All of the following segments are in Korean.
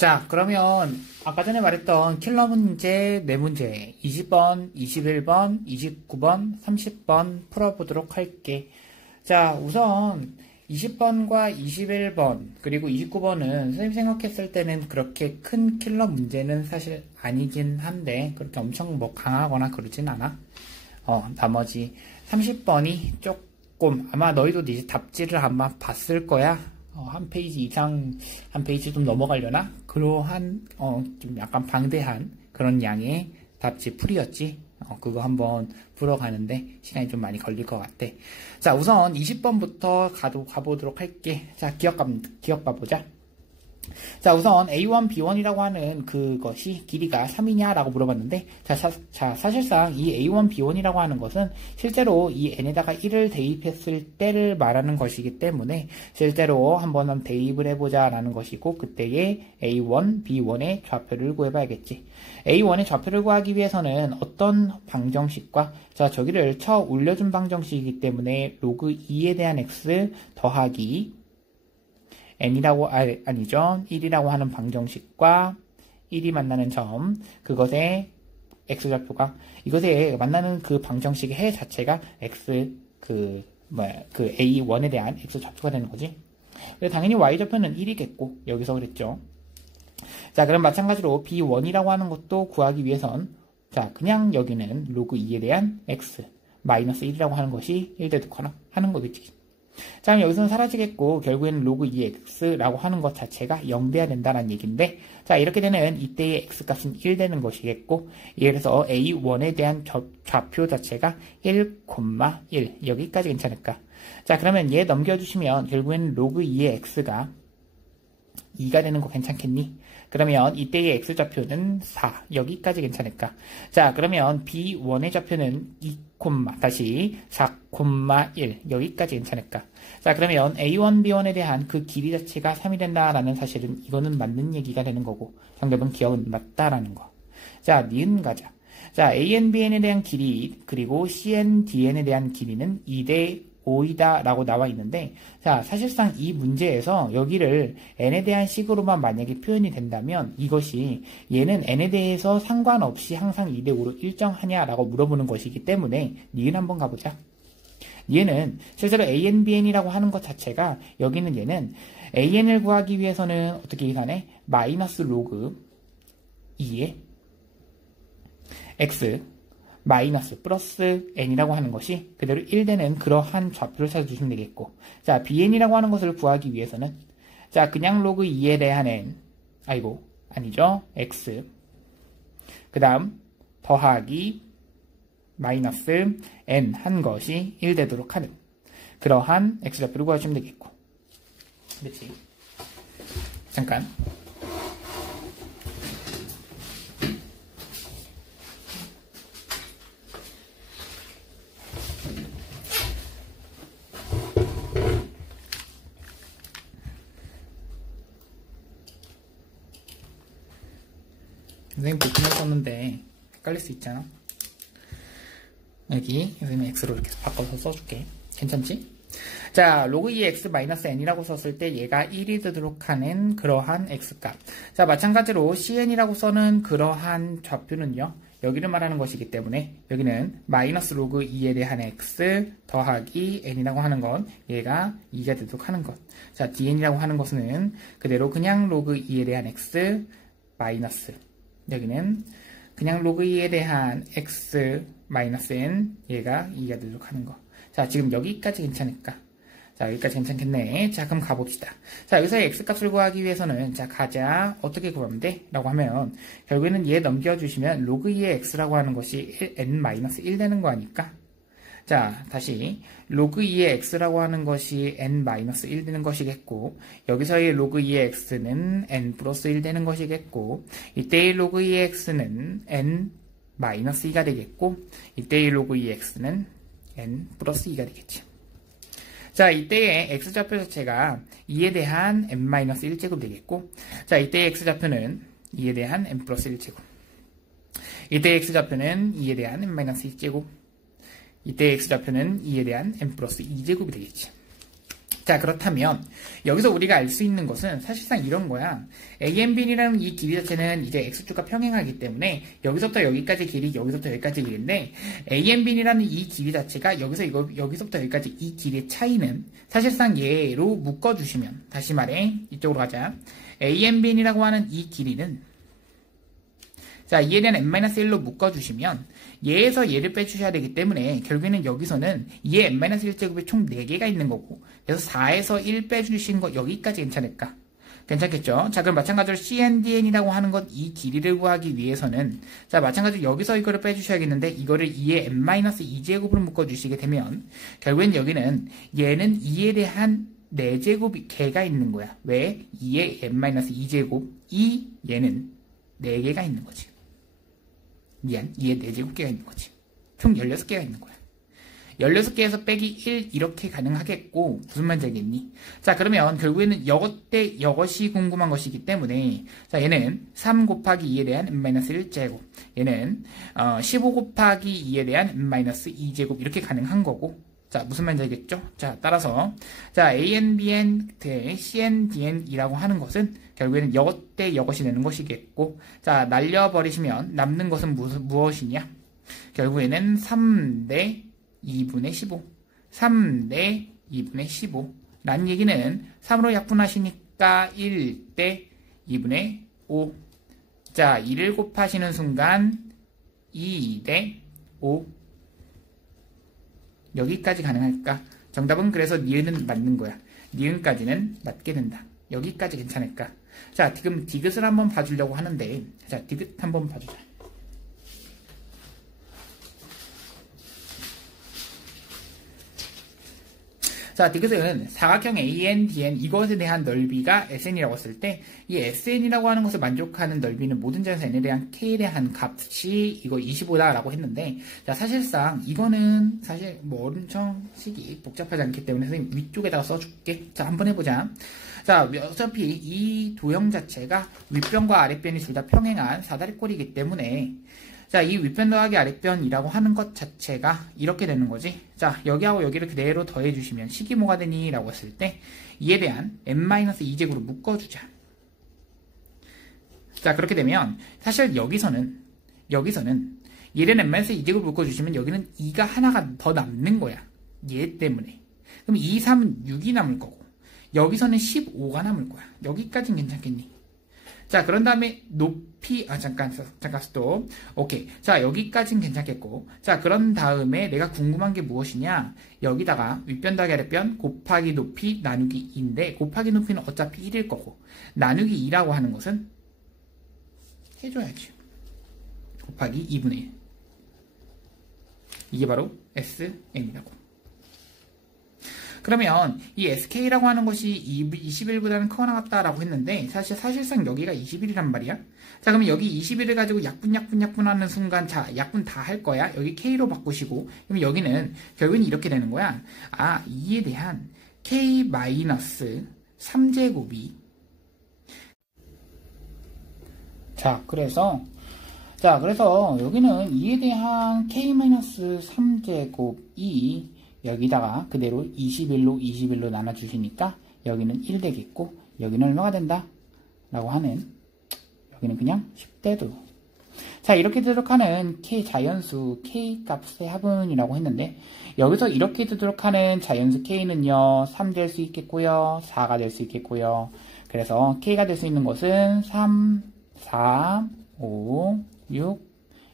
자, 그러면 아까 전에 말했던 킬러 문제 4문제 20번, 21번, 29번, 30번 풀어보도록 할게. 자, 우선 20번과 21번 그리고 29번은 선생님 생각했을 때는 그렇게 큰 킬러 문제는 사실 아니긴 한데 그렇게 엄청 뭐 강하거나 그러진 않아. 나머지 30번이 조금 아마 너희도 이제 답지를 아마 봤을 거야. 한 페이지 이상, 한 페이지 좀 넘어가려나? 그러한, 좀 약간 방대한 그런 양의 답지 풀이였지. 그거 한번 풀어가는데 시간이 좀 많이 걸릴 것 같아. 자, 우선 20번부터 가보도록 할게. 자, 기억 봐보자. 자, 우선 A1, B1이라고 하는 그것이 길이가 3이냐? 라고 물어봤는데, 자, 사실상 이 A1, B1이라고 하는 것은 실제로 이 n에다가 1을 대입했을 때를 말하는 것이기 때문에 실제로 한번 대입을 해보자 라는 것이고, 그때의 A1, B1의 좌표를 구해봐야겠지. A1의 좌표를 구하기 위해서는 어떤 방정식과, 자, 저기를 쳐 올려준 방정식이기 때문에 로그 2에 대한 x 더하기 n이라고, 아니죠. 1이라고 하는 방정식과 1이 만나는 점, 그것의 x좌표가, 이것에 만나는 그 방정식의 해 자체가 A1에 대한 x좌표가 되는 거지. 그래서 당연히 y좌표는 1이겠고, 여기서 그랬죠. 자, 그럼 마찬가지로 B1이라고 하는 것도 구하기 위해선, 자, 그냥 여기는 로그 2에 대한 x, 마이너스 1이라고 하는 것이 1대독하나 하는 거겠지. 자, 그럼 여기서는 사라지겠고 결국에는 로그 2x라고 하는 것 자체가 0 돼야 된다는 얘기인데, 자, 이렇게 되는 이때의 x값은 1 되는 것이겠고, 그래서 A1에 대한 좌표 자체가 1,1 여기까지 괜찮을까? 자, 그러면 얘 넘겨주시면 결국에는 로그 2의 x가 2가 되는 거 괜찮겠니? 그러면 이때의 x좌표는 4 여기까지 괜찮을까? 자, 그러면 B1의 좌표는 4,1 여기까지 괜찮을까? 자, 그러면 A1, B1에 대한 그 길이 자체가 3이 된다라는 사실은 이거는 맞는 얘기가 되는 거고, 정답은 기억은 맞다라는 거. 자, 니은 가자. 자, AN, BN에 대한 길이 그리고 CN, DN에 대한 길이는 2대 5이다 라고 나와 있는데, 자, 사실상 이 문제에서 여기를 n에 대한 식으로만 만약에 표현이 된다면 이것이 얘는 n에 대해서 상관없이 항상 2대 5로 일정하냐 라고 물어보는 것이기 때문에 니은 한번 가보자. 얘는 실제로 AN, BN이라고 하는 것 자체가 여기는 얘는 AN을 구하기 위해서는 어떻게 계산해? 마이너스 로그 2의 x 마이너스 플러스 n이라고 하는 것이 그대로 1되는 그러한 좌표를 찾아주시면 되겠고, 자, bn이라고 하는 것을 구하기 위해서는, 자, 그냥 로그 2에 대한 n, 아니죠, x, 그 다음 더하기 마이너스 n 한 것이 1 되도록 하는 그러한 x좌표를 구하시면 되겠고. 그렇지? 잠깐. 선생님 보기만 썼는데 헷갈릴 수 있잖아. 여기 선생님 x로 이렇게 바꿔서 써줄게. 괜찮지? 자, 로그 2의 x 마이너스 n이라고 썼을 때 얘가 1이 되도록 하는 그러한 x값. 자, 마찬가지로 cn이라고 써는 그러한 좌표는요, 여기를 말하는 것이기 때문에 여기는 마이너스 로그 2에 대한 x 더하기 n이라고 하는 건 얘가 2가 되도록 하는 것. 자, dn이라고 하는 것은 그대로 그냥 로그 2에 대한 x 마이너스, 여기는 그냥 로그 2에 대한 x 마이너스 n, 얘가 2가 되도록 하는 거. 자, 지금 여기까지 괜찮을까? 자, 여기까지 괜찮겠네. 자, 그럼 가봅시다. 자, 여기서의 x값을 구하기 위해서는, 자, 가자. 어떻게 구하면 돼? 라고 하면 결국에는 얘 넘겨주시면 로그 2의 x라고 하는 것이 n-1 되는 거 아닐까? 자, 다시 로그 2의 x라고 하는 것이 n-1 되는 것이겠고, 여기서의 로그 2의 x는 n 플러스 1 되는 것이겠고, 이때의 로그 2의 x는 n-2가 되겠고, 이때의 로그 2의 x는 n 플러스 2가 되겠지. 자, 이때의 x좌표 자체가 2에 대한 n-1제곱 되겠고, 자, 이때의 x좌표는 2에 대한 n 플러스 1제곱, 이때의 x좌표는 2에 대한 n-2제곱, 이때 x좌표는 2에 대한 n 플러스 2제곱이 되겠지. 자, 그렇다면 여기서 우리가 알 수 있는 것은 사실상 이런 거야. ANB라는 이 길이 자체는 이제 X축과 평행하기 때문에 여기서부터 여기까지 길이, 여기서부터 여기까지 길인데 ANB라는 이 길이 자체가 여기서부터 여기까지 이 길이의 차이는 사실상 얘로 묶어주시면, 다시 말해 이쪽으로 가자. ANB라고 하는 이 길이는, 자, 이에 대한 n-1로 묶어주시면 얘에서 얘를 빼주셔야 되기 때문에 결국에는 여기서는 얘 n-1제곱이 총 4개가 있는 거고, 그래서 4에서 1 빼주신 거 여기까지 괜찮을까? 괜찮겠죠? 자, 그럼 마찬가지로 CNDN이라고 하는 것, 이 길이를 구하기 위해서는, 자, 마찬가지로 여기서 이거를 빼주셔야겠는데 이거를 2의 n-2제곱으로 묶어주시게 되면 결국엔 여기는 얘는 2에 대한 4제곱이 개가 있는 거야. 왜? 2의 n-2제곱, 얘는 4개가 있는 거지. 미안, 2의 4제곱개가 있는 거지. 총 16개가 있는 거야. 16개에서 빼기 1 이렇게 가능하겠고, 무슨 말인지 알겠니? 자, 그러면 결국에는 이것이 궁금한 것이기 때문에, 자, 얘는 3 곱하기 2에 대한 n-1제곱, 얘는 15 곱하기 2에 대한 n-2제곱 이렇게 가능한 거고, 자, 무슨 말인지 알겠죠? 자, 따라서 자, ANBN 대 CNDN이라고 하는 것은 결국에는 이것 대 이것이 되는 것이겠고, 자, 날려버리시면 남는 것은 무엇이냐? 결국에는 3 대 2분의 15, 3 대 2분의 15 라는 얘기는 3으로 약분하시니까 1 대 2분의 5. 자, 1을 곱하시는 순간 2 대 5. 여기까지 가능할까? 정답은 그래서 니은은 맞는 거야. 니은까지는 맞게 된다. 여기까지 괜찮을까? 자, 지금 디귿을 한번 봐주려고 하는데, 자, 디귿 한번 봐주자. 자, 디귿은 사각형 ANDN 이것에 대한 넓이가 SN이라고 했을 때, 이 SN이라고 하는 것을 만족하는 넓이는 모든 자연수 N에 대한 K에 대한 값이 이거 25다라고 했는데, 자, 사실상 이거는 사실 뭐 엄청 식이 복잡하지 않기 때문에 선생님 위쪽에다가 써줄게. 자, 한번 해보자. 자, 어차피 이 도형 자체가 윗변과 아랫변이 둘 다 평행한 사다리꼴이기 때문에, 자, 이 윗변 더하기 아랫변이라고 하는 것 자체가 이렇게 되는 거지. 자, 여기하고 여기를 그대로 더해주시면 식이 뭐가 되니? 라고 했을 때 이에 대한 n-2제곱으로 묶어주자. 자, 그렇게 되면 사실 여기서는 얘를 n-2제곱으로 묶어주시면 여기는 2가 하나가 더 남는 거야. 얘 때문에. 그럼 2, 3은 6이 남을 거고 여기서는 15가 남을 거야. 여기까지는 괜찮겠니? 자, 그런 다음에 높이, 잠깐 스톱. 오케이. 자, 여기까지는 괜찮겠고. 자, 그런 다음에 내가 궁금한 게 무엇이냐? 여기다가 윗변 더하기 아랫변 곱하기 높이 나누기 2인데, 곱하기 높이는 어차피 1일 거고, 나누기 2라고 하는 것은 해줘야지. 곱하기 2분의 1. 이게 바로 SN이라고. 그러면 이 SK라고 하는 것이 21보다는 커 나갔다라고 했는데 사실상 여기가 21이란 말이야. 자, 그러면 여기 21을 가지고 약분하는 순간, 자, 약분 다 할 거야. 여기 K로 바꾸시고, 그럼 여기는 결국엔 이렇게 되는 거야. 아, 2에 대한 K-3제곱이 그래서 여기는 2에 대한 K-3제곱이 여기다가 그대로 21로 나눠주시니까 여기는 1 되겠고 여기는 얼마가 된다? 라고 하는, 여기는 그냥 10대도. 자, 이렇게 되도록 하는 K 자연수 K 값의 합은이라고 했는데, 여기서 이렇게 되도록 하는 자연수 K는요 3 될 수 있겠고요 4가 될 수 있겠고요. 그래서 K가 될 수 있는 것은 3, 4, 5, 6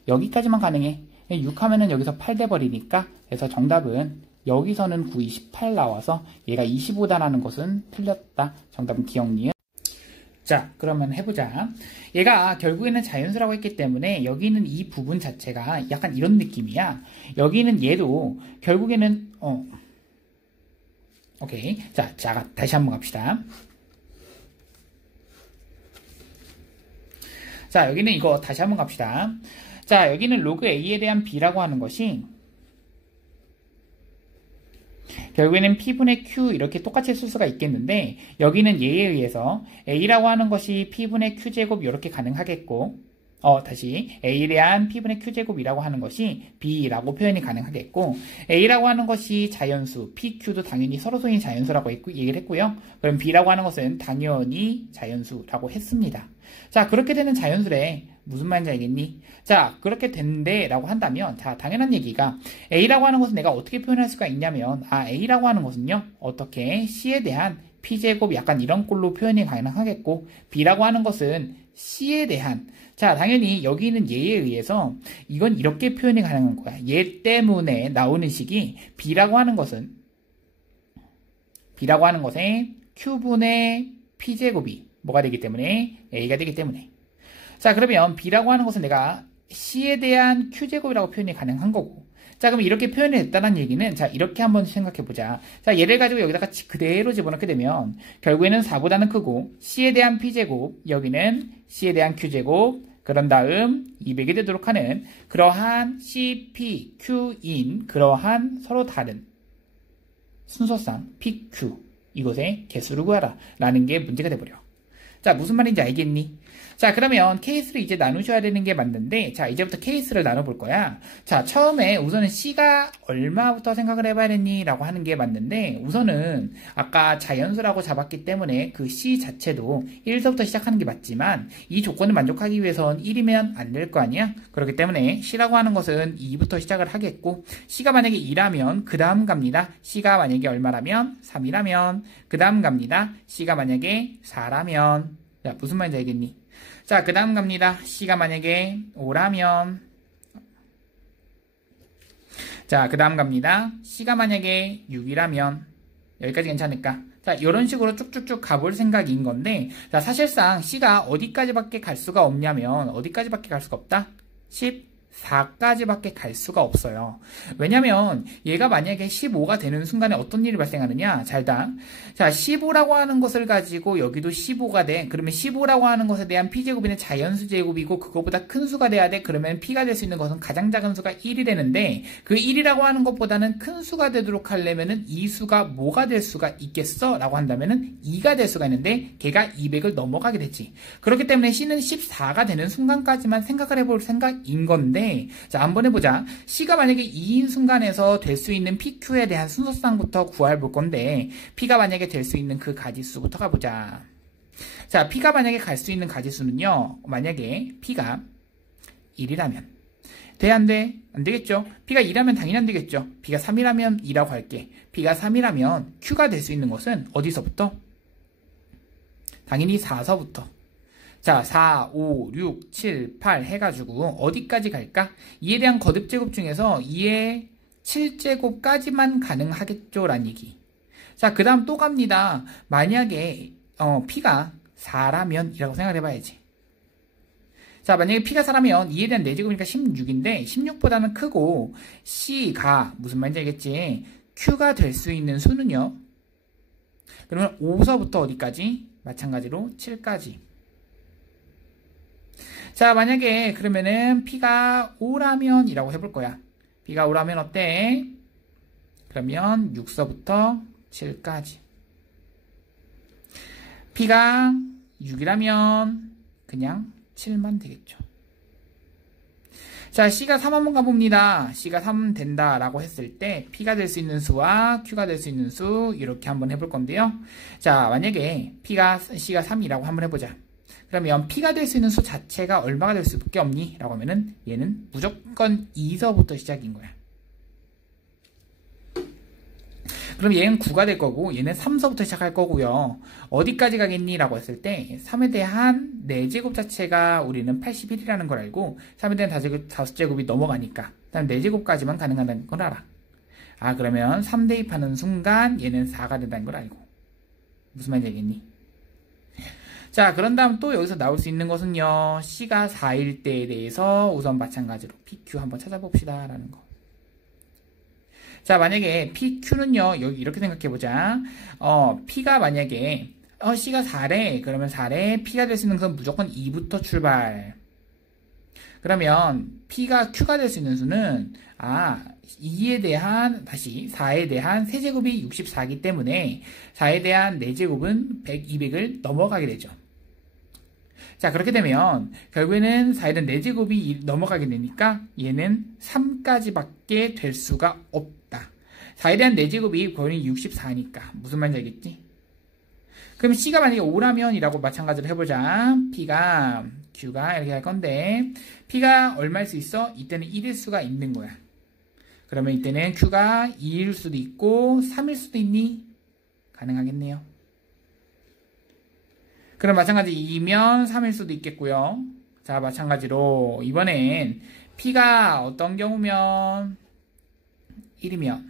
여기까지만 가능해. 6 하면은 여기서 8 돼버리니까, 그래서 정답은 여기서는 9, 28 나와서 얘가 25다라는 것은 틀렸다. 정답은 기억니은. 자, 그러면 해보자. 얘가 결국에는 자연수라고 했기 때문에 여기는 이 부분 자체가 약간 이런 느낌이야. 여기는 얘도 결국에는 오케이. 자, 다시 한번 갑시다. 자, 여기는 이거 다시 한번 갑시다. 자, 여기는 로그 A에 대한 B라고 하는 것이 결국에는 P분의 Q 이렇게 똑같이 쓸 수가 있겠는데, 여기는 얘에 의해서 A라고 하는 것이 P분의 Q제곱 이렇게 가능하겠고, 다시 A에 대한 P분의 Q제곱이라고 하는 것이 B라고 표현이 가능하겠고, A라고 하는 것이 자연수, PQ도 당연히 서로소인 자연수라고 얘기를 했고요. 그럼 B라고 하는 것은 당연히 자연수라고 했습니다. 자, 그렇게 되는 자연수래 무슨 말인지 알겠니? 자, 그렇게 된대 라고 한다면, 자, 당연한 얘기가 A라고 하는 것은 내가 어떻게 표현할 수가 있냐면, A라고 하는 것은요, 어떻게 C에 대한 P제곱 약간 이런 꼴로 표현이 가능하겠고, B라고 하는 것은 C에 대한, 자, 당연히 여기 있는 얘에 의해서 이건 이렇게 표현이 가능한 거야. 얘 때문에 나오는 식이 B라고 하는 것은 Q분의 P제곱이 뭐가 되기 때문에 A가 되기 때문에. 자, 그러면 B라고 하는 것은 내가 C에 대한 Q제곱이라고 표현이 가능한 거고, 자, 그럼 이렇게 표현이 됐다는 얘기는, 자, 이렇게 한번 생각해보자. 자, 얘를 가지고 여기다가 그대로 집어넣게 되면, 결국에는 4보다는 크고, C에 대한 P제곱, 여기는 C에 대한 Q제곱, 그런 다음 200이 되도록 하는 그러한 C, P, Q인 그러한 서로 다른 순서상 P, Q, 이것의 개수를 구하라. 라는 게 문제가 돼버려. 자, 무슨 말인지 알겠니? 자, 그러면 케이스를 이제 나누셔야 되는 게 맞는데, 자, 이제부터 케이스를 나눠볼 거야. 자, 처음에 우선은 C가 얼마부터 생각을 해봐야 되니? 라고 하는 게 맞는데, 우선은 아까 자연수라고 잡았기 때문에 그 C 자체도 1에서부터 시작하는 게 맞지만, 이 조건을 만족하기 위해선 1이면 안 될 거 아니야? 그렇기 때문에 C라고 하는 것은 2부터 시작을 하겠고, C가 만약에 2라면 그 다음 갑니다. C가 만약에 얼마라면? 3이라면 그 다음 갑니다. C가 만약에 4라면, 자, 무슨 말인지 알겠니? 자, 그 다음 갑니다. C가 만약에 5라면, 자, 그 다음 갑니다. C가 만약에 6이라면, 여기까지 괜찮을까? 자, 이런 식으로 쭉쭉쭉 가볼 생각인 건데, 자, 사실상 C가 어디까지밖에 갈 수가 없냐면, 어디까지밖에 갈 수가 없다? 14까지밖에 갈 수가 없어요. 왜냐면 얘가 만약에 15가 되는 순간에 어떤 일이 발생하느냐? 잘다. 자, 15라고 하는 것을 가지고 여기도 15가 돼. 그러면 15라고 하는 것에 대한 P제곱이는 자연수 제곱이고 그거보다 큰 수가 돼야 돼. 그러면 P가 될 수 있는 것은 가장 작은 수가 1이 되는데, 그 1이라고 하는 것보다는 큰 수가 되도록 하려면은 이 수가 뭐가 될 수가 있겠어? 라고 한다면은 2가 될 수가 있는데 걔가 200을 넘어가게 되지. 그렇기 때문에 C는 14가 되는 순간까지만 생각을 해볼 생각인 건데, 자, 한번 해보자. C가 만약에 2인 순간에서 될 수 있는 PQ에 대한 순서상부터 구해볼 건데, P가 만약에 될 수 있는 그 가지수부터 가보자. 자, P가 만약에 갈 수 있는 가지수는요, 만약에 P가 1이라면 돼, 안 돼? 안 되겠죠? P가 2라면 당연히 안 되겠죠? P가 3이라면 2라고 할게. P가 3이라면 Q가 될 수 있는 것은 어디서부터? 당연히 4서부터. 자, 4, 5, 6, 7, 8 해가지고 어디까지 갈까? 2에 대한 거듭제곱 중에서 2의 7제곱까지만 가능하겠죠? 라는 얘기. 자, 그 다음 또 갑니다. 만약에 P가 4라면 이라고 생각을 해봐야지. 자, 만약에 P가 4라면 2에 대한 4제곱이니까 16인데 16보다는 크고 C가 무슨 말인지 알겠지? Q가 될 수 있는 수는요? 그러면 5서부터 어디까지? 마찬가지로 7까지. 자, 만약에 그러면은 P가 5라면 이라고 해볼 거야. P가 5라면 어때? 그러면 6서부터 7까지. P가 6이라면 그냥 7만 되겠죠. 자, C가 3 한번 가봅니다. C가 3 된다라고 했을 때 P가 될 수 있는 수와 Q가 될 수 있는 수 이렇게 한번 해볼 건데요. 자, 만약에 C가 3이라고 한번 해보자. 그러면 P가 될 수 있는 수 자체가 얼마가 될 수밖에 없니? 라고 하면은 얘는 무조건 2서부터 시작인 거야. 그럼 얘는 9가 될 거고 얘는 3서부터 시작할 거고요. 어디까지 가겠니? 라고 했을 때 3에 대한 4제곱 자체가 우리는 81이라는 걸 알고 3에 대한 5제곱이 넘어가니까 일단 4제곱까지만 가능하다는 걸 알아. 아, 그러면 3 대입하는 순간 얘는 4가 된다는 걸 알고. 무슨 말인지 알겠니? 자, 그런 다음 또 여기서 나올 수 있는 것은요, C가 4일 때에 대해서 우선 마찬가지로 PQ 한번 찾아봅시다 라는 거. 자, 만약에 PQ는요, 여기 이렇게 생각해보자. P가 만약에 C가 4래. 그러면 4래 P가 될 수 있는 것은 무조건 2부터 출발. 그러면 P가 Q가 될 수 있는 수는 2에 대한, 다시 4에 대한 세제곱이 64이기 때문에 4에 대한 4제곱은 100, 200을 넘어가게 되죠. 자, 그렇게 되면 결국에는 4일은 4제곱이 넘어가게 되니까 얘는 3까지밖에 될 수가 없다. 4일에 한 4제곱이 거의 64니까 무슨 말인지 알겠지? 그럼 C가 만약에 5라면 이라고 마찬가지로 해보자. P가 Q가 이렇게 할 건데 P가 얼마일 수 있어? 이때는 1일 수가 있는 거야. 그러면 이때는 Q가 2일 수도 있고 3일 수도 있니? 가능하겠네요. 그럼 마찬가지 2면 3일 수도 있겠고요. 자, 마찬가지로 이번엔 P가 어떤 경우면 1이면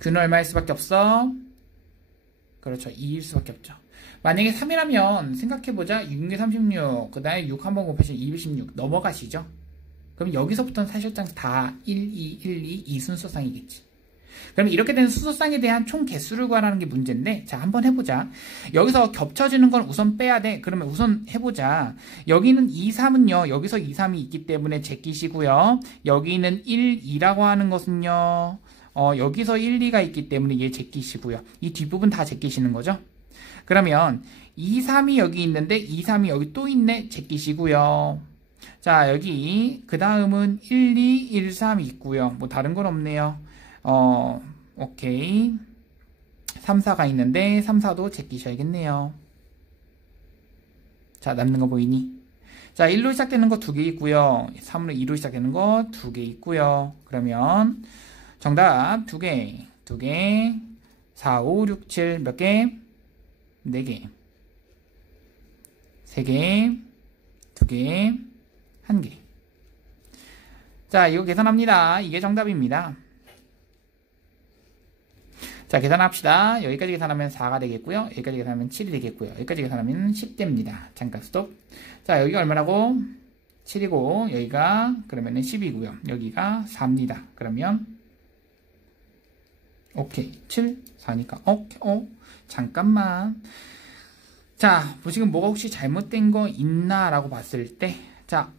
Q는 얼마일 수밖에 없어? 그렇죠. 2일 수밖에 없죠. 만약에 3이라면 생각해보자. 6, 6, 36, 그 다음에 6 한번 곱하시면 216 넘어가시죠. 그럼 여기서부터는 사실상 다 1, 2, 1, 2, 2 순서상이겠지. 그럼 이렇게 되는 순서상에 대한 총 개수를 구하라는 게 문제인데, 자, 한번 해보자. 여기서 겹쳐지는 건 우선 빼야 돼. 그러면 우선 해보자. 여기는 2, 3은요, 여기서 2, 3이 있기 때문에 제끼시고요. 여기는 1, 2라고 하는 것은요, 여기서 1, 2가 있기 때문에 얘 제끼시고요. 이 뒷부분 다 제끼시는 거죠. 그러면 2, 3이 여기 있는데 2, 3이 여기 또 있네. 제끼시고요. 자, 여기 그 다음은 1, 2, 1, 3 있고요. 뭐 다른 건 없네요. 오케이. 3, 4가 있는데 3, 4도 제끼셔야겠네요. 자, 남는 거 보이니? 자, 1로 시작되는 거 2개 있고요. 3으로 2로 시작되는 거 2개 있고요. 그러면 정답 2개, 4, 5, 6, 7 몇 개? 4개, 3개, 2개, 1개. 자, 이거 계산합니다. 이게 정답입니다. 자, 계산합시다. 여기까지 계산하면 4가 되겠고요. 여기까지 계산하면 7이 되겠고요. 여기까지 계산하면 10됩니다. 잠깐 스톱. 자, 여기가 얼마라고? 7이고 여기가 그러면은 10이고요. 여기가 4입니다. 그러면 오케이. 7, 4니까 잠깐만. 자, 지금 뭐가 혹시 잘못된 거 있나 라고 봤을 때, 자,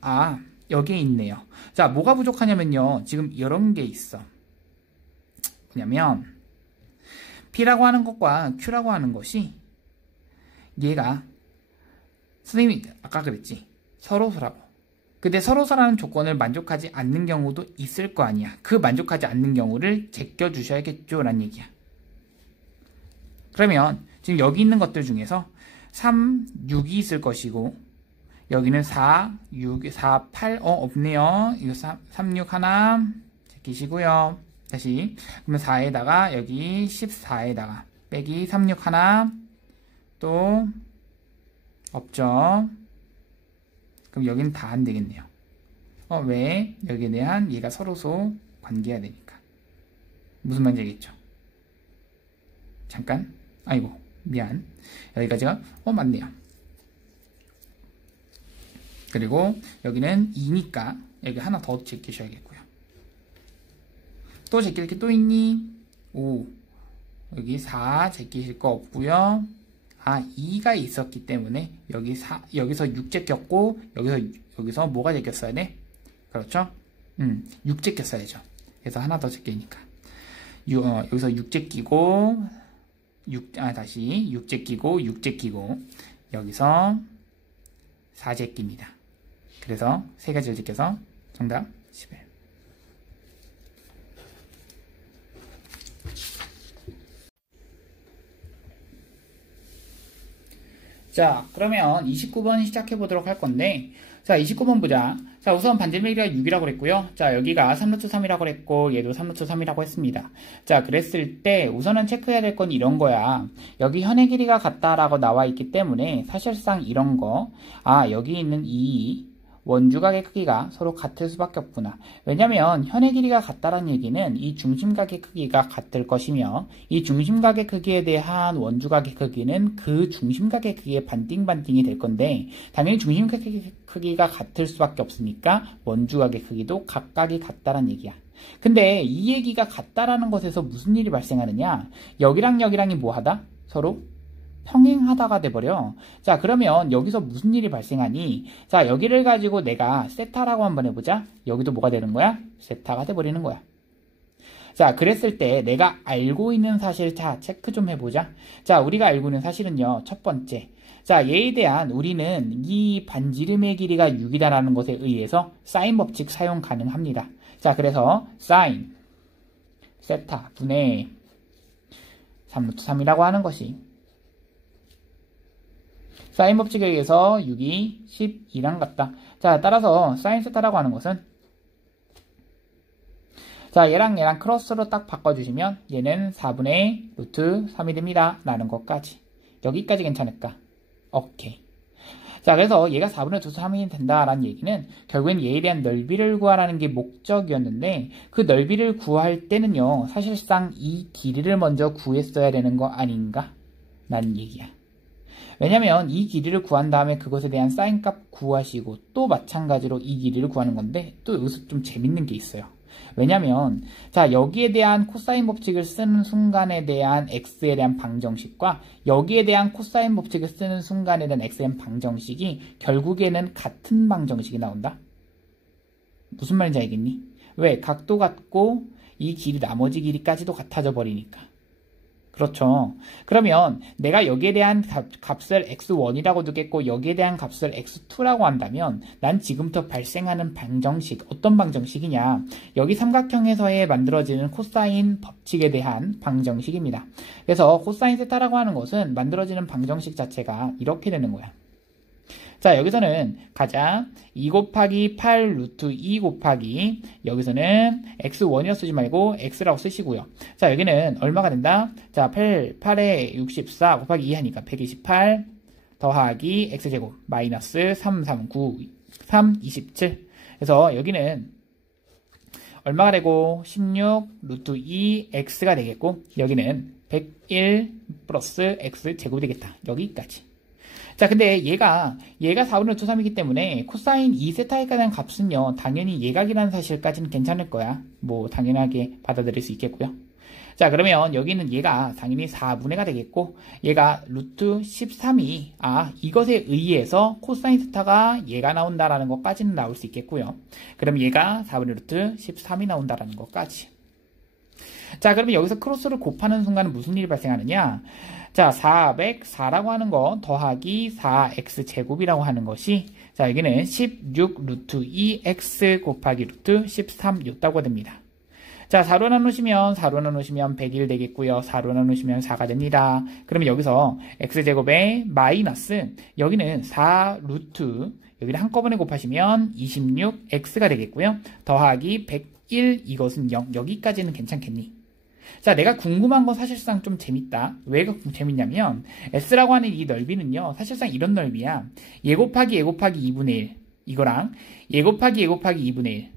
여기에 있네요. 자, 뭐가 부족하냐면요. 지금 이런 게 있어. 뭐냐면 P라고 하는 것과 Q라고 하는 것이 얘가 선생님이 아까 그랬지. 서로서라고. 근데 서로서라는 조건을 만족하지 않는 경우도 있을 거 아니야. 그 만족하지 않는 경우를 제껴주셔야겠죠 라는 얘기야. 그러면 지금 여기 있는 것들 중에서 3, 6이 있을 것이고 여기는 4, 6, 4, 8 없네요. 이거 3, 6 하나 제끼시고요. 다시 그러면 4에다가 여기 14에다가 빼기 3, 6 하나 또 없죠. 그럼 여기는 다 안 되겠네요. 왜? 여기에 대한 얘가 서로서 관계해야 되니까. 무슨 말인지 알겠죠? 잠깐. 아이고 미안. 여기까지가 맞네요. 그리고 여기는 2니까 여기 하나 더 제끼셔야겠고요. 또 제낄 게 또 있니? 5. 여기 4 제끼실 거 없고요. 2가 있었기 때문에 여기서 6 제꼈고 여기서 뭐가 제꼈어야 돼? 그렇죠? 6 제꼈어야죠. 그래서 하나 더 제끼니까 여기서 6 제끼고 다시 6 제끼고 6 제끼고 여기서 4 제낍니다. 그래서 세 가지를 제껴서 정답 11. 자, 그러면 29번 시작해 보도록 할 건데, 자, 29번 보자. 자, 우선 반지름의 길이가 6이라고 그랬고요. 자, 여기가 3루트 3이라고 그랬고, 얘도 3루트 3이라고 했습니다. 자, 그랬을 때 우선은 체크해야 될 건 이런 거야. 여기 현의 길이가 같다라고 나와 있기 때문에 사실상 이런 거, 여기 있는 이 원주각의 크기가 서로 같을 수밖에 없구나. 왜냐면 현의 길이가 같다라는 얘기는 이 중심각의 크기가 같을 것이며 이 중심각의 크기에 대한 원주각의 크기는 그 중심각의 크기의 반띵반띵이 될 건데 당연히 중심각의 크기가 같을 수밖에 없으니까 원주각의 크기도 각각이 같다라는 얘기야. 근데 이 얘기가 같다라는 것에서 무슨 일이 발생하느냐? 여기랑 여기랑이 뭐하다? 서로 평행하다가 돼버려. 자, 그러면 여기서 무슨 일이 발생하니? 자, 여기를 가지고 내가 세타라고 한번 해보자. 여기도 뭐가 되는 거야? 세타가 돼버리는 거야. 자, 그랬을 때 내가 알고 있는 사실, 자, 체크 좀 해보자. 자, 우리가 알고 있는 사실은요, 첫 번째. 자, 얘에 대한 우리는 이 반지름의 길이가 6이다라는 것에 의해서 사인 법칙 사용 가능합니다. 자, 그래서 사인 세타 분의 3루트 3이라고 하는 것이 사인 법칙에 의해서 6이 12랑 같다. 자, 따라서 사인 세타라고 하는 것은 자, 얘랑 크로스로 딱 바꿔주시면 얘는 4분의 루트 3이 됩니다. 라는 것까지. 여기까지 괜찮을까? 오케이. 자, 그래서 얘가 4분의 루트 3이 된다라는 얘기는 결국엔 얘에 대한 넓이를 구하라는 게 목적이었는데 그 넓이를 구할 때는요. 사실상 이 길이를 먼저 구했어야 되는 거 아닌가? 라는 얘기야. 왜냐면 이 길이를 구한 다음에 그것에 대한 사인값 구하시고 또 마찬가지로 이 길이를 구하는 건데 또 여기서 좀 재밌는 게 있어요. 왜냐면 자, 여기에 대한 코사인 법칙을 쓰는 순간에 대한 x에 대한 방정식과 여기에 대한 코사인 법칙을 쓰는 순간에 대한 x에 대한 방정식이 결국에는 같은 방정식이 나온다. 무슨 말인지 알겠니? 왜? 각도 같고 이 길이 나머지 길이까지도 같아져 버리니까. 그렇죠. 그러면 내가 여기에 대한 값을 x1이라고 두겠고 여기에 대한 값을 x2라고 한다면 난 지금부터 발생하는 방정식, 어떤 방정식이냐, 여기 삼각형에서의 만들어지는 코사인 법칙에 대한 방정식입니다. 그래서 코사인 세타라고 하는 것은 만들어지는 방정식 자체가 이렇게 되는 거야. 자, 여기서는 가자. 2 곱하기 8 루트 2 곱하기 여기서는 x1이라고 쓰지 말고 x라고 쓰시고요. 자, 여기는 얼마가 된다? 자, 8에 64 곱하기 2 하니까 128 더하기 x제곱 마이너스 3, 3, 9, 3, 27. 그래서 여기는 얼마가 되고 16 루트 2 x가 되겠고 여기는 101 플러스 x제곱이 되겠다. 여기까지. 자, 근데 얘가 4분의 루트 3이기 때문에 코사인 2세타에 대한 값은요, 당연히 예각이라는 사실까지는 괜찮을 거야. 뭐 당연하게 받아들일 수 있겠고요. 자, 그러면 여기는 얘가 당연히 4분의가 되겠고 얘가 루트 13이 이것에 의해서 코사인 세타가 얘가 나온다라는 것까지는 나올 수 있겠고요. 그럼 얘가 4분의 루트 13이 나온다라는 것까지. 자, 그러면 여기서 크로스를 곱하는 순간은 무슨 일이 발생하느냐? 자, 404라고 하는 거 더하기 4x제곱이라고 하는 것이 자, 여기는 16 루트 2x 곱하기 루트 13이었다고 됩니다. 자, 4로 나누시면 101 되겠고요. 4로 나누시면 4가 됩니다. 그러면 여기서 x제곱에 마이너스 여기는 4 루트 여기를 한꺼번에 곱하시면 26x가 되겠고요. 더하기 101 이것은 0. 여기까지는 괜찮겠니? 자, 내가 궁금한 건 사실상 좀 재밌다. 왜 재밌냐면 S라고 하는 이 넓이는요. 사실상 이런 넓이야. 얘 곱하기 2분의 1 이거랑 얘 곱하기 2분의 1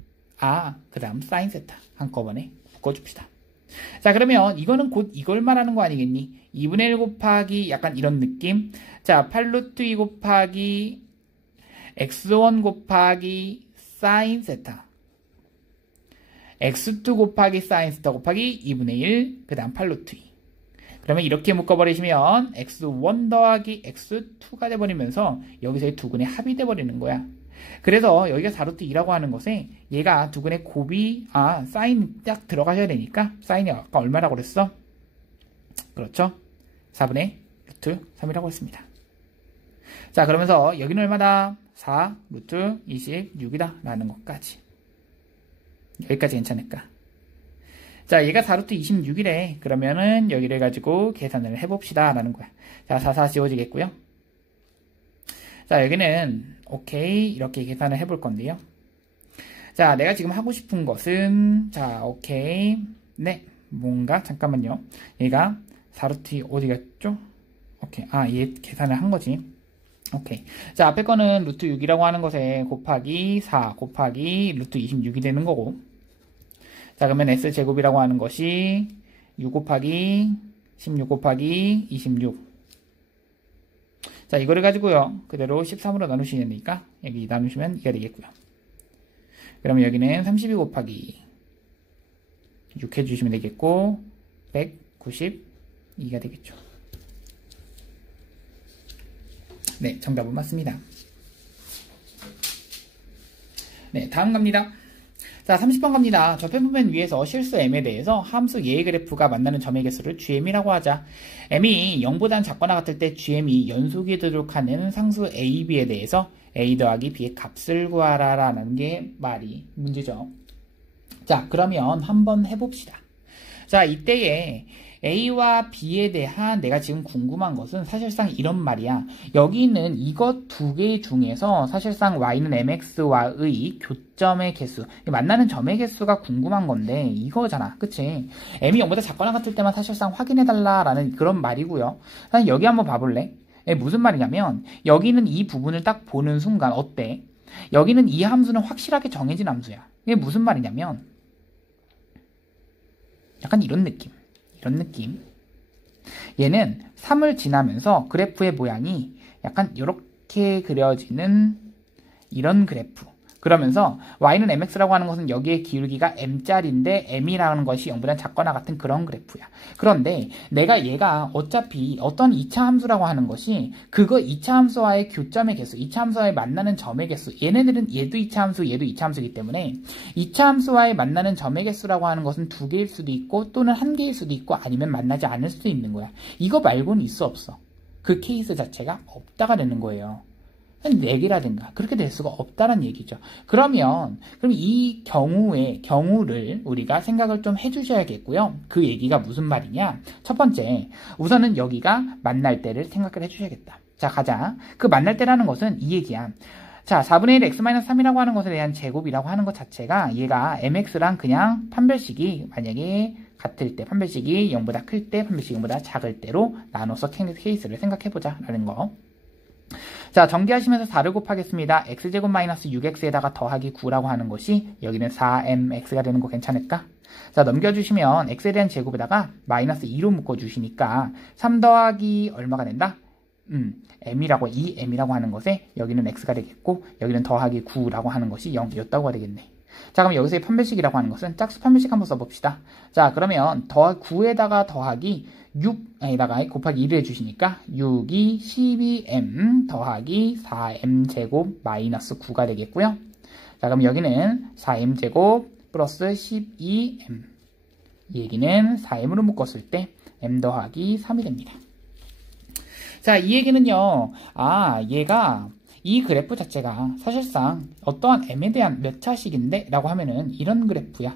그 다음 사인 세타 한꺼번에 묶어줍시다. 자, 그러면 이거는 곧 이걸 말하는 거 아니겠니? 2분의 1 곱하기 약간 이런 느낌. 자, 8루트 2 곱하기 x1 곱하기 사인 세타 x2 곱하기 사인 세타 곱하기 2분의 1, 그 다음 8루트 2. 그러면 이렇게 묶어버리시면 x1 더하기 x2가 돼버리면서 여기서의 두근의 합이 돼버리는 거야. 그래서 여기가 4루트 2라고 하는 것에 얘가 두근의 곱이 사인 딱 들어가셔야 되니까 사인이 아까 얼마라고 그랬어? 그렇죠? 4분의 루트 3이라고 했습니다. 자, 그러면서 여기는 얼마다? 4 루트 26이다 라는 것까지. 여기까지 괜찮을까? 자, 얘가 4루트 26이래. 그러면은 여기를 가지고 계산을 해봅시다 라는 거야. 자, 4, 4 지워지겠고요. 자, 여기는 오케이 이렇게 계산을 해볼 건데요. 자, 내가 지금 하고 싶은 것은 자, 오케이. 네, 뭔가 잠깐만요. 얘가 4루트 어디 갔죠? 오케이. 얘 계산을 한 거지. 오케이. 자, 앞에 거는 루트 6이라고 하는 것에 곱하기 4 곱하기 루트 26이 되는 거고. 자, 그러면 S제곱이라고 하는 것이 6 곱하기 16 곱하기 26. 자, 이거를 가지고요. 그대로 13으로 나누시면 되니까 여기 나누시면 2가 되겠고요. 그러면 여기는 32 곱하기 6 해주시면 되겠고 192가 되겠죠. 네, 정답은 맞습니다. 네, 다음 갑니다. 자, 30번 갑니다. 접해보면 위에서 실수 m에 대해서 함수 예의 그래프가 만나는 점의 개수를 gm이라고 하자. m이 0보다는 작거나 같을 때 gm이 연속이 되도록 하는 상수 a, b에 대해서 a 더하기 b의 값을 구하라 라는 게 문제죠. 자, 그러면 한번 해봅시다. 자, 이때에 A와 B에 대한 내가 지금 궁금한 것은 사실상 이런 말이야. 여기 있는 이것 두 개 중에서 사실상 Y는 MX와의 교점의 개수, 만나는 점의 개수가 궁금한 건데 이거잖아. 그치? M이 0보다 작거나 같을 때만 사실상 확인해달라라는 그런 말이고요. 여기 한번 봐볼래? 무슨 말이냐면 여기는 이 부분을 딱 보는 순간 어때? 여기는 이 함수는 확실하게 정해진 함수야. 이게 무슨 말이냐면 약간 이런 느낌. 얘는 3을 지나면서 그래프의 모양이 약간 이렇게 그려지는 이런 그래프. 그러면서 y는 mx라고 하는 것은 여기에 기울기가 m짜리인데 m이라는 것이 0보다 작거나 같은 그런 그래프야. 그런데 내가 얘가 어차피 어떤 2차 함수라고 하는 것이 그거 2차 함수와의 교점의 개수, 2차 함수와의 만나는 점의 개수, 얘네들은 얘도 2차 함수, 얘도 2차 함수이기 때문에 2차 함수와의 만나는 점의 개수라고 하는 것은 2개일 수도 있고 또는 1개일 수도 있고 아니면 만나지 않을 수도 있는 거야. 이거 말고는 있어 없어. 그 케이스 자체가 없다가 되는 거예요. 4개라든가 그렇게 될 수가 없다는 얘기죠. 그럼 이 경우를 우리가 생각을 좀 해주셔야겠고요. 그 얘기가 무슨 말이냐? 첫 번째, 우선은 여기가 만날 때를 생각을 해주셔야겠다. 자, 가자. 그 만날 때라는 것은 이 얘기야. 자, 4분의 1 x-3이라고 하는 것에 대한 제곱이라고 하는 것 자체가 얘가 mx랑 그냥 판별식이 만약에 같을 때, 판별식이 0보다 클 때, 판별식이 0보다 작을 때로 나눠서 케이스를 생각해보자 라는 거. 자, 전개하시면서 4를 곱하겠습니다. x제곱 마이너스 6x에다가 더하기 9라고 하는 것이 여기는 4mx가 되는 거 괜찮을까? 자, 넘겨주시면 x에 대한 제곱에다가 마이너스 2로 묶어주시니까 3 더하기 얼마가 된다? m이라고, 2m이라고 하는 것에 여기는 x가 되겠고 여기는 더하기 9라고 하는 것이 0이었다고 되겠네. 자, 그럼 여기서의 판별식이라고 하는 것은 짝수 판별식 한번 써봅시다. 자, 그러면 9에다가 더하기 6에다가 곱하기 2를 해주시니까 6이 12m 더하기 4m 제곱 마이너스 9가 되겠고요. 자, 그럼 여기는 4m 제곱 플러스 12m. 이 얘기는 4m으로 묶었을 때 m 더하기 3이 됩니다. 자, 이 얘기는요. 얘가 이 그래프 자체가 사실상 어떠한 m에 대한 몇 차식인데? 라고 하면은 이런 그래프야.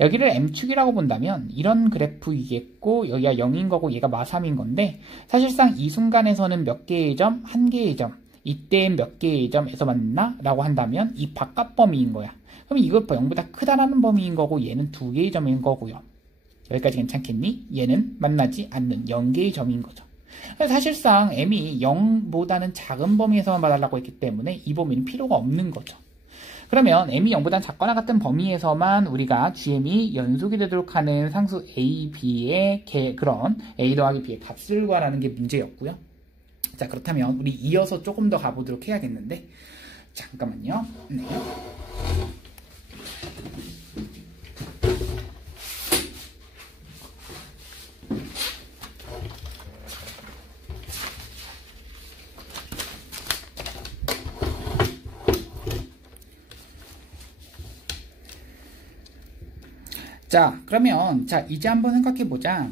여기를 m축이라고 본다면 이런 그래프이겠고 여기가 0인 거고 얘가 마3인 건데 사실상 이 순간에서는 몇 개의 점? 한 개의 점. 이때엔 몇 개의 점에서 만나? 라고 한다면 이 바깥 범위인 거야. 그럼 이거 0보다 크다라는 범위인 거고 얘는 2개의 점인 거고요. 여기까지 괜찮겠니? 얘는 만나지 않는 0개의 점인 거죠. 사실상 m이 0보다는 작은 범위에서만 봐달라고 했기 때문에 이 범위는 필요가 없는 거죠. 그러면 m이 0보다는 작거나 같은 범위에서만 우리가 gm이 연속이 되도록 하는 상수 a, b의 그런 a 더하기 b의 값을 구하라는 게 문제였고요. 자, 그렇다면 우리 이어서 조금 더 가보도록 해야겠는데 잠깐만요. 네. 자, 그러면 이제 한번 생각해보자.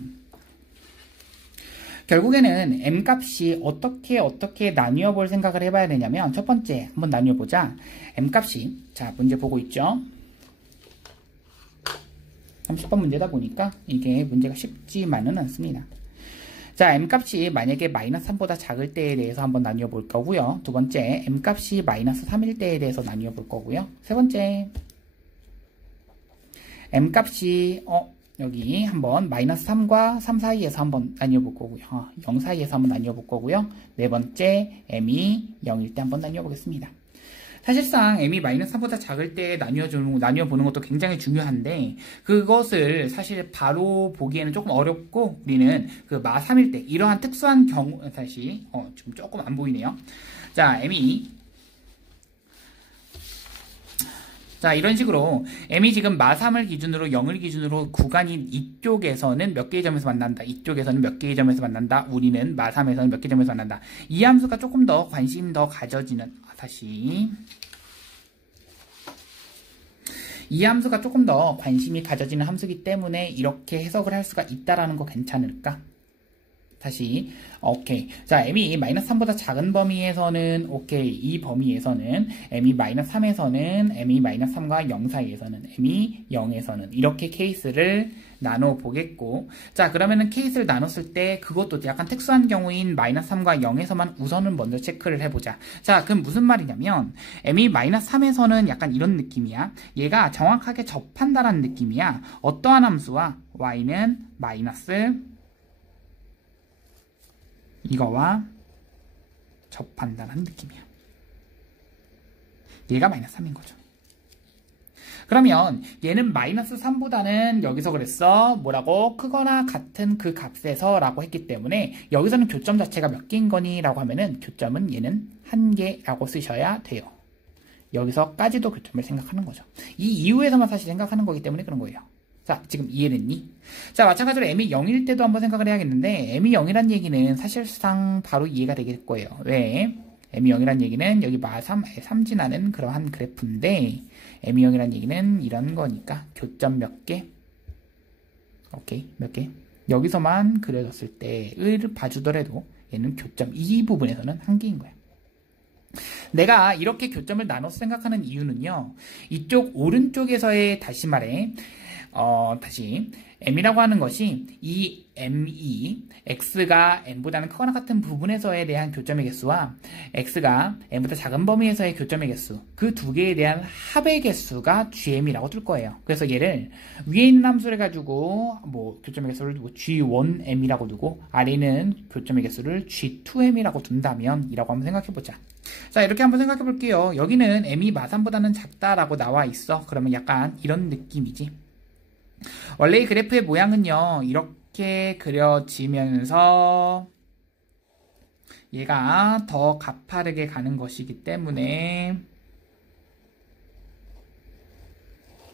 결국에는 m값이 어떻게 나뉘어 볼 생각을 해봐야 되냐면 첫 번째 한번 나뉘어 보자. m값이 문제 보고 있죠. 30번 문제다 보니까 이게 문제가 쉽지만은 않습니다. 자, m값이 만약에 마이너스 3보다 작을 때에 대해서 한번 나뉘어 볼 거고요. 두 번째, m값이 마이너스 3일 때에 대해서 나뉘어 볼 거고요. 세 번째, m값이 여기 한번 마이너스 3과 3 사이에서 한번 나뉘어 볼 거고요. 0 사이에서 한번 나뉘어 볼 거고요. 네 번째, m이 0일 때 한번 나뉘어 보겠습니다. 사실상 m이 마이너스 3보다 작을 때 나뉘어 보는 것도 굉장히 중요한데 그것을 사실 바로 보기에는 조금 어렵고 우리는 그 마3일 때 이러한 특수한 경우 다시 좀 조금 안 보이네요. 자, 이런 식으로 m이 지금 마3을 기준으로 0을 기준으로 구간이 이쪽에서는 몇 개의 점에서 만난다. 이쪽에서는 몇 개의 점에서 만난다. 우리는 마3에서는 몇 개의 점에서 만난다. 이 함수가 조금 더 관심 더 가져지는 다시 이 함수가 조금 더 관심이 가져지는 함수이기 때문에 이렇게 해석을 할 수가 있다라는 거 괜찮을까? 다시 오케이. 자, m이 -3보다 작은 범위에서는 오케이. 이 범위에서는 m이 -3에서는 m이 -3과 0 사이에서는 m이 0에서는 이렇게 케이스를 나눠 보겠고, 자, 그러면은 케이스를 나눴을 때 그것도 약간 특수한 경우인 -3과 0에서만 우선은 먼저 체크를 해보자. 자, 그럼 무슨 말이냐면 m이 -3에서는 약간 이런 느낌이야. 얘가 정확하게 접한다라는 느낌이야. 어떠한 함수와 y는 마이너스 이거와 접한다는 느낌이야. 얘가 -3인 거죠. 그러면 얘는 -3보다는 여기서 그랬어. 뭐라고? 크거나 같은 그 값에서 라고 했기 때문에 여기서는 교점 자체가 몇 개인 거니? 라고 하면은 교점은 얘는 1개라고 쓰셔야 돼요. 여기서까지도 교점을 생각하는 거죠. 이 이후에서만 사실 생각하는 거기 때문에 그런 거예요. 자, 지금 이해됐니? 자, 마찬가지로 m이 0일 때도 한번 생각을 해야겠는데 m이 0이란 얘기는 사실상 바로 이해가 되실 거예요. 왜? m이 0이란 얘기는 여기 삼진하는 그러한 그래프인데 m이 0이란 얘기는 이런 거니까 교점 몇 개? 오케이, 몇 개? 여기서만 그려졌을 때를 봐주더라도 얘는 교점 이 부분에서는 1개인 거야. 내가 이렇게 교점을 나눠서 생각하는 이유는요. 이쪽 오른쪽에서의 다시 말해 다시 m이라고 하는 것이 이 m이 x가 n보다는 크거나 같은 부분에서에 대한 교점의 개수와 x가 n보다 작은 범위에서의 교점의 개수 그 두 개에 대한 합의 개수가 gm이라고 둘 거예요. 그래서 얘를 위에 있는 함수를 가지고 뭐 교점의 개수를 두고 g1m이라고 두고 아래에 있는 교점의 개수를 g2m이라고 둔다면 이라고 한번 생각해보자. 자, 이렇게 한번 생각해 볼게요. 여기는 m이 마삼보다는 작다라고 나와 있어. 그러면 약간 이런 느낌이지. 원래 이 그래프의 모양은요, 이렇게 그려지면서 얘가 더 가파르게 가는 것이기 때문에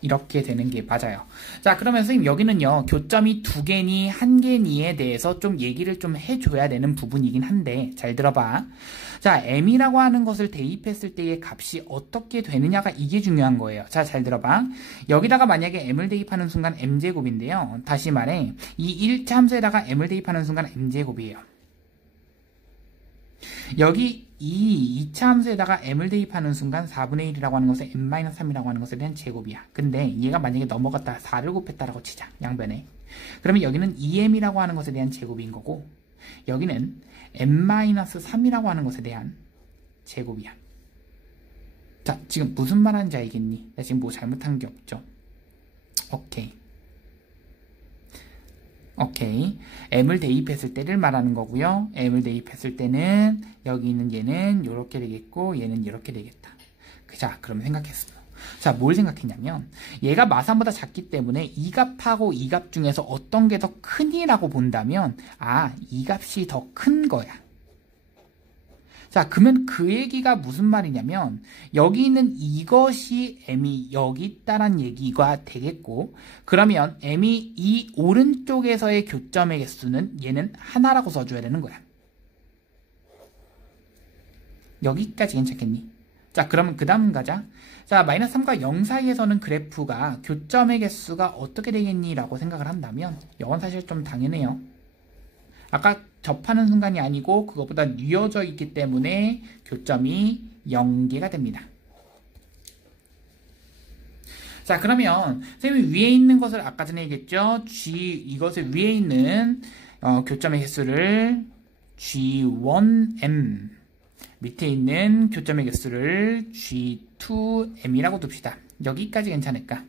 이렇게 되는 게 맞아요. 자, 그러면 선생님 여기는요, 교점이 2개니 1개니에 대해서 좀 얘기를 좀 해줘야 되는 부분이긴 한데 잘 들어봐. 자, m이라고 하는 것을 대입했을 때의 값이 어떻게 되느냐가 이게 중요한 거예요. 자, 잘 들어봐. 여기다가 만약에 m을 대입하는 순간 m제곱인데요. 다시 말해 이 1차 함수에다가 m을 대입하는 순간 m제곱이에요. 여기 이 2차 함수에다가 m을 대입하는 순간 4분의 1이라고 하는 것은 m-3이라고 하는 것에 대한 제곱이야. 근데 얘가 만약에 넘어갔다가 4를 곱했다라고 치자. 양변에. 그러면 여기는 2m이라고 하는 것에 대한 제곱인 거고 여기는 m-3이라고 하는 것에 대한 제곱이야. 자, 지금 무슨 말 하는지 알겠니? 나 지금 뭐 잘못한 게 없죠? 오케이. m을 대입했을 때를 말하는 거고요. m을 대입했을 때는 여기 있는 얘는 이렇게 되겠고 얘는 이렇게 되겠다. 자, 그러면 생각했습니다. 자, 뭘 생각했냐면 얘가 마삼보다 작기 때문에 이 값하고 이 값 중에서 어떤 게 더 크니라고 본다면 이 값이 더 큰 거야. 자, 그러면 그 얘기가 무슨 말이냐면 여기 있는 이것이 m이 여기 있다란 얘기가 되겠고 그러면 m이 이 오른쪽에서의 교점의 개수는 얘는 하나라고 써줘야 되는 거야. 여기까지 괜찮겠니? 자, 그러면 그 다음 가자. 자, -3과 0 사이에서는 그래프가 교점의 개수가 어떻게 되겠니? 라고 생각을 한다면 이건 사실 좀 당연해요. 아까 접하는 순간이 아니고 그것보다 뉘어져 있기 때문에 교점이 0개가 됩니다. 자, 그러면 선생님이 위에 있는 것을 아까 전에 얘기했죠. 이것을 위에 있는 교점의 개수를 G1M 밑에 있는 교점의 개수를 G2M이라고 둡시다. 여기까지 괜찮을까?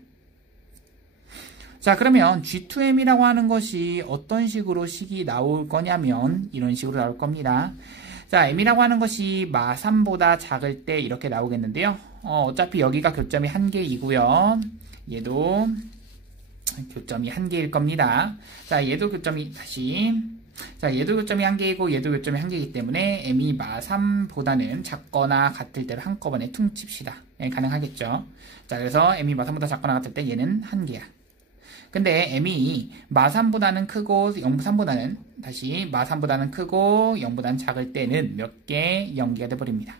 자, 그러면 G2M이라고 하는 것이 어떤 식으로 식이 나올 거냐면 이런 식으로 나올 겁니다. 자, M이라고 하는 것이 마3보다 작을 때 이렇게 나오겠는데요. 어차피 여기가 교점이 1개이고요. 얘도 교점이 1개일 겁니다. 자, 얘도 교점이 자, 얘도 교점이 1개이고 얘도 교점이 1개이기 때문에 m이 마3보다는 작거나 같을 때를 한꺼번에 퉁칩시다. 가능하겠죠. 자, 그래서 m이 마3보다 작거나 같을 때 얘는 1개야. 근데 m이 마3보다는 크고 0보다는 다시 마3보다는 크고 0보다는 작을 때는 몇 개? 0개가 돼버립니다.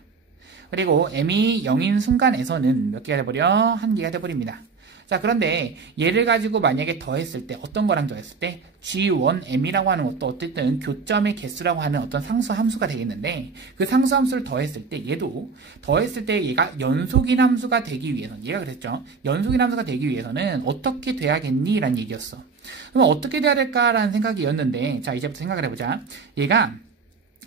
그리고 m이 0인 순간에서는 몇 개가 돼버려? 1개가 돼버립니다. 자, 그런데 얘를 가지고 만약에 더했을 때, 어떤 거랑 더했을 때, G1M이라고 하는 것도 어쨌든 교점의 개수라고 하는 어떤 상수 함수가 되겠는데, 그 상수 함수를 더했을 때, 얘도 더했을 때 얘가 연속인 함수가 되기 위해서는, 얘가 그랬죠. 연속인 함수가 되기 위해서는 어떻게 돼야겠니? 라는 얘기였어. 그럼 어떻게 돼야 될까라는 생각이었는데, 자, 이제부터 생각을 해보자. 얘가,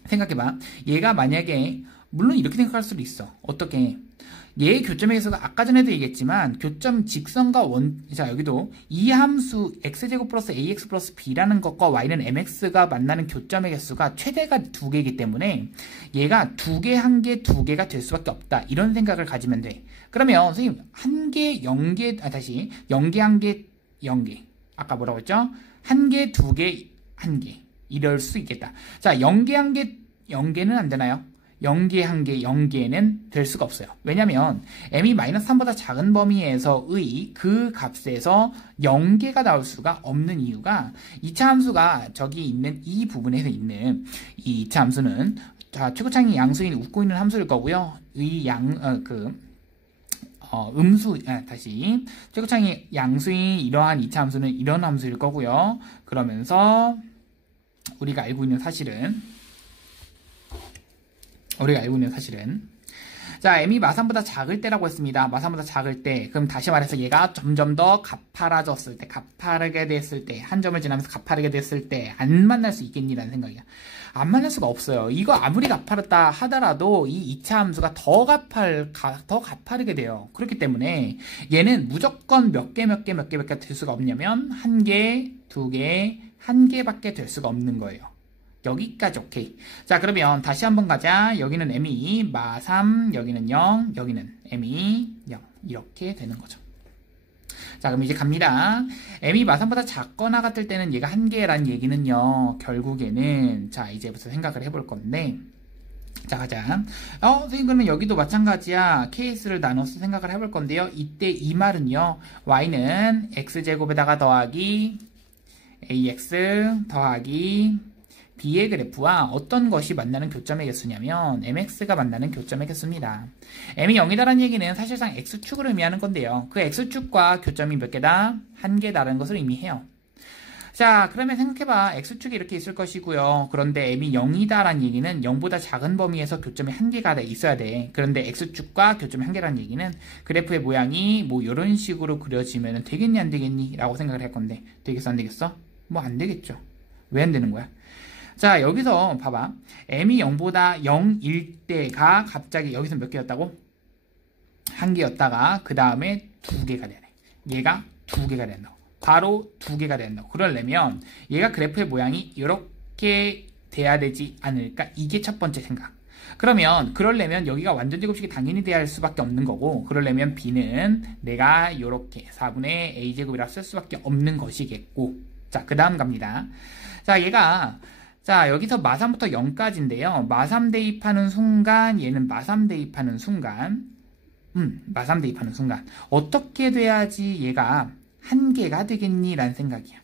생각해봐. 얘가 만약에, 물론 이렇게 생각할 수도 있어. 어떻게? 얘의 교점의 개수가 아까 전에도 얘기했지만 교점 직선과 자 여기도 이 함수 x제곱 플러스 ax 플러스 b라는 것과 y는 mx가 만나는 교점의 개수가 최대가 2개이기 때문에 얘가 2개, 1개, 2개가 될 수밖에 없다. 이런 생각을 가지면 돼. 그러면 선생님 1개, 0개, 다시 0개, 1개, 0개. 아까 뭐라고 했죠? 1개, 2개, 1개. 이럴 수 있겠다. 자 0개, 1개, 0개는 안 되나요? 0개, 1개, 0개는 될 수가 없어요. 왜냐면 m이 -3보다 작은 범위에서의 그 값에서 0개가 나올 수가 없는 이유가 2차 함수가 저기 있는 이 부분에서 있는 이 2차 함수는 자, 최고창이 양수인 웃고 있는 함수일 거고요. 다시 최고창이 양수인 이러한 2차 함수는 이런 함수일 거고요. 그러면서 우리가 알고 있는 사실은 자 m이 마삼보다 작을 때라고 했습니다. 마삼보다 작을 때 그럼 다시 말해서 얘가 점점 더 가파라졌을 때 가파르게 됐을 때 한 점을 지나면서 가파르게 됐을 때 안 만날 수 있겠니라는 생각이야. 안 만날 수가 없어요. 이거 아무리 가파르다 하더라도 이 2차 함수가 더 가파르게 돼요. 그렇기 때문에 얘는 무조건 몇 개 될 수가 없냐면 1개, 2개, 1개밖에 될 수가 없는 거예요. 여기까지 오케이. 자 그러면 다시 한번 가자. 여기는 m이 마3, 여기는 0, 여기는 m이 0 이렇게 되는 거죠. 자 그럼 이제 갑니다. m이 마3보다 작거나 같을 때는 얘가 1개란 얘기는요. 결국에는 자 이제부터 생각을 해볼 건데 자 가자. 선생님 그러면 여기도 마찬가지야. 케이스를 나눠서 생각을 해볼 건데요. 이때 이 말은요. y는 x제곱에다가 더하기 ax 더하기 b의 그래프와 어떤 것이 만나는 교점의 개수냐면 mx가 만나는 교점의 개수입니다. m이 0이다라는 얘기는 사실상 x축을 의미하는 건데요. 그 x축과 교점이 몇 개다? 1개다라는 것을 의미해요. 자 그러면 생각해봐. x축이 이렇게 있을 것이고요. 그런데 m이 0이다라는 얘기는 0보다 작은 범위에서 교점이 1개가 있어야 돼. 그런데 x축과 교점이 1개라는 얘기는 그래프의 모양이 뭐 이런 식으로 그려지면 되겠니 안 되겠니? 라고 생각을 할 건데 되겠어 안 되겠어? 뭐 안 되겠죠. 왜 안 되는 거야? 자 여기서 봐봐. m이 0보다 0일 때가 갑자기 여기서 몇 개였다고? 1개였다가 그 다음에 2개가 되네. 얘가 2개가 된다고. 바로 2개가 된다고. 그러려면 얘가 그래프의 모양이 이렇게 돼야 되지 않을까? 이게 첫 번째 생각. 그러려면 여기가 완전 제곱식이 당연히 돼야 할 수밖에 없는 거고 그러려면 b는 내가 이렇게 4분의 a제곱이라 쓸 수밖에 없는 것이겠고 자 그 다음 갑니다. 자 얘가 자 여기서 마3부터 0까지인데요. 마3 대입하는 순간 얘는 마3 대입하는 순간 어떻게 돼야지 얘가 1개가 되겠니? 라는 생각이야.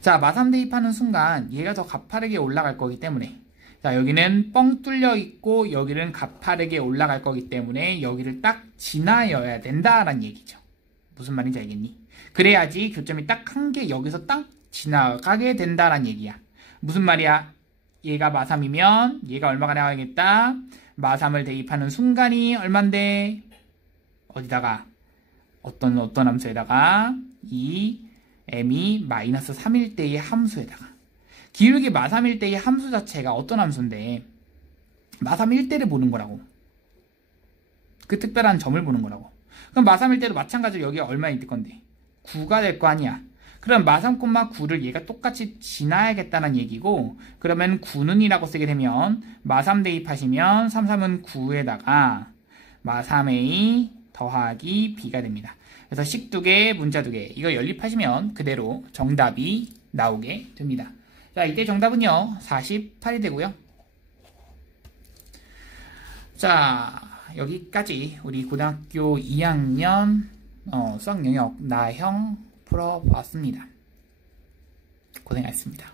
자 마3 대입하는 순간 얘가 더 가파르게 올라갈 거기 때문에 자 여기는 뻥 뚫려 있고 여기는 가파르게 올라갈 거기 때문에 여기를 딱 지나여야 된다라는 얘기죠. 무슨 말인지 알겠니? 그래야지 교점이 딱 1개 여기서 딱 지나가게 된다라는 얘기야. 무슨 말이야? 얘가 마3이면 얘가 얼마가 나와야겠다. 마3을 대입하는 순간이 얼만데? 어디다가? 어떤 함수에다가? 이 m이 -3일 때의 함수에다가. 기울기 마3일 때의 함수 자체가 어떤 함수인데 마3일 때를 보는 거라고. 그 특별한 점을 보는 거라고. 그럼 마3일 때도 마찬가지로 여기가 얼마 있을 건데 9가 될 거 아니야. 그럼 마3,9를 얘가 똑같이 지나야겠다는 얘기고 그러면 9는 이라고 쓰게 되면 마3 대입하시면 3, 3은 9에다가 마3a 더하기 b가 됩니다. 그래서 식 2개, 문자 2개 이거 연립하시면 그대로 정답이 나오게 됩니다. 자 이때 정답은요 48이 되고요. 자 여기까지 우리 고등학교 2학년 수학 영역 나형 풀어봤습니다. 고생하셨습니다.